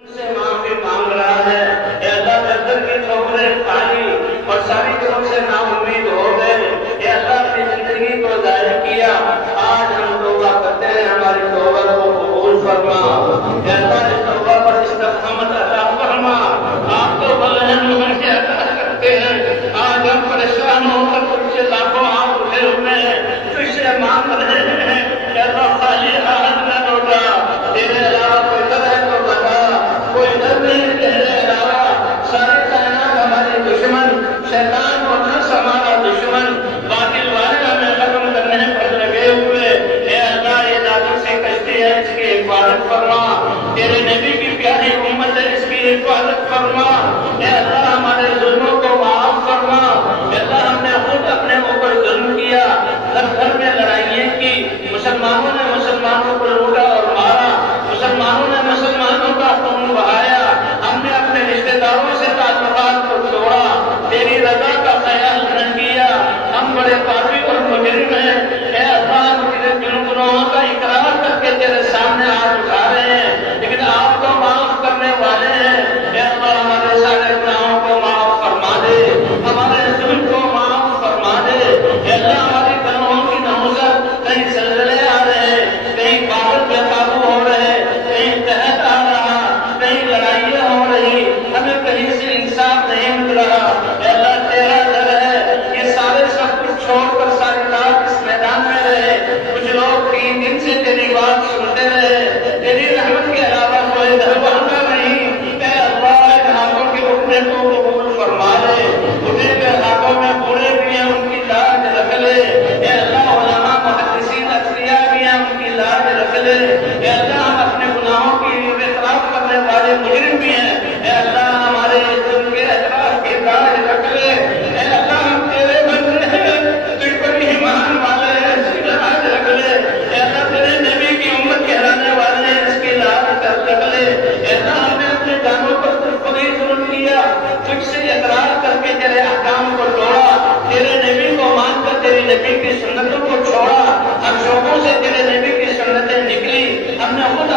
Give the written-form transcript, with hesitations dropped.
سے معافی مانگ رہا ہے، اے اللہ جب کی خبریں کھائی اور ساری طرف سے نا امید ہو گئے، اے اللہ اپنی زندگی کو ضائع کیا، آج ہم توبہ کرتے ہیں، ہماری توبہ کو قبول فرما، اے اللہ اس توبہ پر استقامت عطا فرما، آپ تو بلند من کے عطا کرتے ہیں، آج ہم پریشان ہو کر تجھ سے لاکھوں ہاتھ اٹھے ہوئے ہیں، تجھ سے مانگ رہے ہیں، اے اللہ خالی ہاتھ نہ لوٹا، تیرے علاوہ کوئی در ہے تو بتا، کوئی در نہیں تیرے علاوہ، سارے کائنات ہمارے دشمن، شیطان و نفس ہمارا دشمن، باطل والے ہمیں ختم کرنے پر لگے ہوئے، اے اللہ یہ نازک سی کشتی ہے اس کی حفاظت فرما، تیرے نبی کی پیاری امت ہے اس کی حفاظت فرما، اے اللہ ہمارے ظلموں کو معاف فرما، اے اللہ ہم نے خود اپنے اوپر ظلم کیا، گھر گھر میں لڑائیاں کی، مسلمانوں نے مسلمانوں کو لوٹا اور مارا، مسلمانوں نے مسلمانوں کا خون بہایا، ہم نے اپنے رشتہ داروں سے تعلقات کو توڑا، تیری رضا کا خیال نہ کیا، ہم بڑے پاپی اور مجرم ہیں، اے اللہ ہم تیرے گناہوں کا اقرار کر کے تیرے سامنے ہاتھ اٹھا رہے ہیں، لیکن آپ تو معاف کرنے والے ہیں، اے اللہ ہمارے سارے گناہوں کو معاف فرما دے، ہمارے ظلم کو معاف فرما دے، اے اللہ ہماری گناہوں کی نحوست، کہیں زلزلے آ رہے ہیں، کہیں بادل بے قابو ہو رہے ہیں، کہیں قحط آ رہا، کہیں لڑائیاں ہو رہی، ہمیں کہیں سے انصاف نہیں مل رہا، اے اللہ تیرا در ہے، یہ سارے سب کچھ چھوڑ کر ساری رات اس میدان میں رہے، کچھ لوگ 3 دن سے تیری بات سنتے رہے، تیری رحمت کے علاوہ کوئی دروازہ نہیں، اے اللہ ان ہاتھوں کے اٹھنے کو قبول فرما لے، اٹھے ہوئے ہاتھوں میں بوڑھے بھی ہیں ان کی لاج رکھ لے، اے اللہ علماء محدثین اثریا بھی ہیں ان کی لاج رکھ لے، اے اللہ ہم اپنے گناہوں کی اعتراف کرنے والے مجرم بھی ہیں، اے اللہ ہمارے ظلم کے اعتراف کی لاج رکھ لے، اے اللہ ہم تیرے بندے ہیں، تجھ پر ایمان والے ہیں اس کی لاج رکھ لے، اے اللہ تیرے نبی کی امت کہلانے والے ہیں اس کی لاج رکھ لے، اے اللہ ہم نے اپنے جانوں پر خود ہی ظلم کیا، تجھ سے اقرار کر کے تیرے احکام کو توڑا، تیرے نبی کو مان کر تیری نبی کی سنتوں کو چھوڑا، ہم شوقوں سے تیرے نبی کی سنتیں نکلی، ہم نے خود